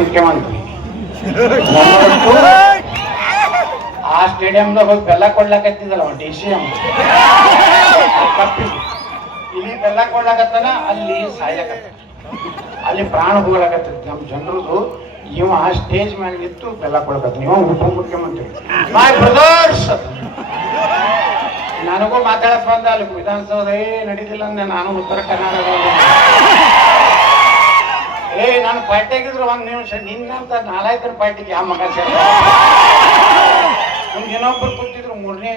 ಮುಖ್ಯಮಂತ್ರಿ ಆ ಸ್ಟೇಡಿಯಂದಾಗ ಹೋಗಿ ಬೆಲ್ಲ ಕೊಡ್ಲಾಕತ್ತಿದಲ್ಲ DCM ಇಲ್ಲಿ ಬೆಲ್ಲ ಕೊಡ್ಲಾಕತ್ತಾನ, ಅಲ್ಲಿ ಸಾಯ್ಲಕತ್ತ, ಅಲ್ಲಿ ಪ್ರಾಣ ಹೋಗ್ಲಾಕತ್ತ ನಮ್ಮ ಜನರದು. ಇವ ಆ ಸ್ಟೇಜ್ ಮೇಲೆ ನಿಂತು ಬೆಲ್ಲ ಕೊಡ್ಲಕತ್ತ, ಇವ ಉಪಮುಖ್ಯಮಂತ್ರಿ. ಮೈ ಬ್ರದರ್ಸ್, ನನಗೂ ಮಾತಾಡಕ್ ಬಂದ ಅಲ್ಲಿ ವಿಧಾನಸೌಧ ನಡೀತಿಲ್ಲ ಅಂದೆ. ನಾನು ಉತ್ತರ ಕರ್ನಾಟಕ ನಾನು ಪಾರ್ಟಿ ಆಗಿದ್ರು ಒಂದ್ ನಿಮಿಷ ನಿನ್ನಂತ 4 ಪಾರ್ಟಿಗೆ ಯಾವ ಮಗ ಸೇರಿ ಇನ್ನೊಬ್ರು ಕೂತಿದ್ರು. 3ನೇ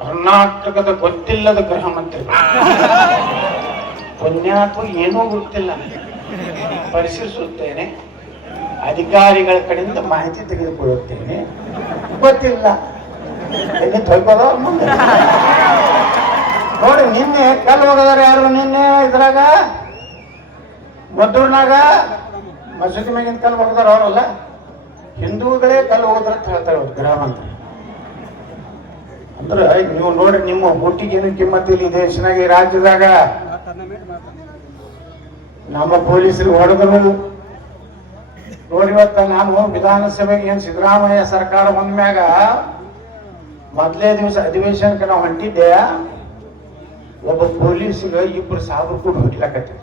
ಕರ್ನಾಟಕದ ಗೊತ್ತಿಲ್ಲದ ಗೃಹ ಮಂತ್ರಿ, ಪುಣ್ಯಾತ್ಮ ಏನೂ ಗೊತ್ತಿಲ್ಲ. ಪರಿಶೀಲಿಸುತ್ತೇನೆ, ಅಧಿಕಾರಿಗಳ ಕಡೆಯಿಂದ ಮಾಹಿತಿ ತೆಗೆದುಕೊಳ್ಳುತ್ತೇನೆ, ಗೊತ್ತಿಲ್ಲ ಎಲ್ಲಿ ತೊಯ್ಕೋದ ಮುಂದೆ ನೋಡಿ. ನಿನ್ನೆ ಕಲ್ಲು ಹೋಗದಾರ ಯಾರು? ನಿನ್ನೆ ಇದ್ರಾಗ ಮದ್ದೂರ್ನಾಗ ಮಸೂದಿ ಮ್ಯಾಗಿನ ಕಲ್ಲು ಹೋಗದಾರ ಅವರಲ್ಲ, ಹಿಂದೂಗಳೇ ಕಲ್ಲು ಹೋದ್ರ ಅಂತ ಹೇಳ್ತಾರೆ ಗೃಹ ಮಂತ್ರಿ. ಅಂದ್ರೆ ನೀವು ನೋಡಿ, ನಿಮ್ಮ ಹುಟ್ಟಿಗೇನು ಕಿಮ್ಮತ್ತಿಲ್ಲ ಈ ದೇಶನಾಗ, ಈ ರಾಜ್ಯದಾಗ. ನಮ್ಮ ಪೊಲೀಸರು ಹೊಡೆದರು ನೋಡಿ. ಇವತ್ತ ನಾನು ವಿಧಾನಸಭೆಗೆ ಏನ್ ಸಿದ್ದರಾಮಯ್ಯ ಸರ್ಕಾರ ಬಂದ್ಮ್ಯಾಗ ಮೊದಲೇ ದಿವಸ ಅಧಿವೇಶನಕ್ಕೆ ನಾವು ಹೊಂಟಿದ್ದೆ, ಒಬ್ಬ ಪೊಲೀಸ್ಗೆ 2,000 ಕೂಡ ಹೊಡಿಲಾಕತ್ತೀವಿ.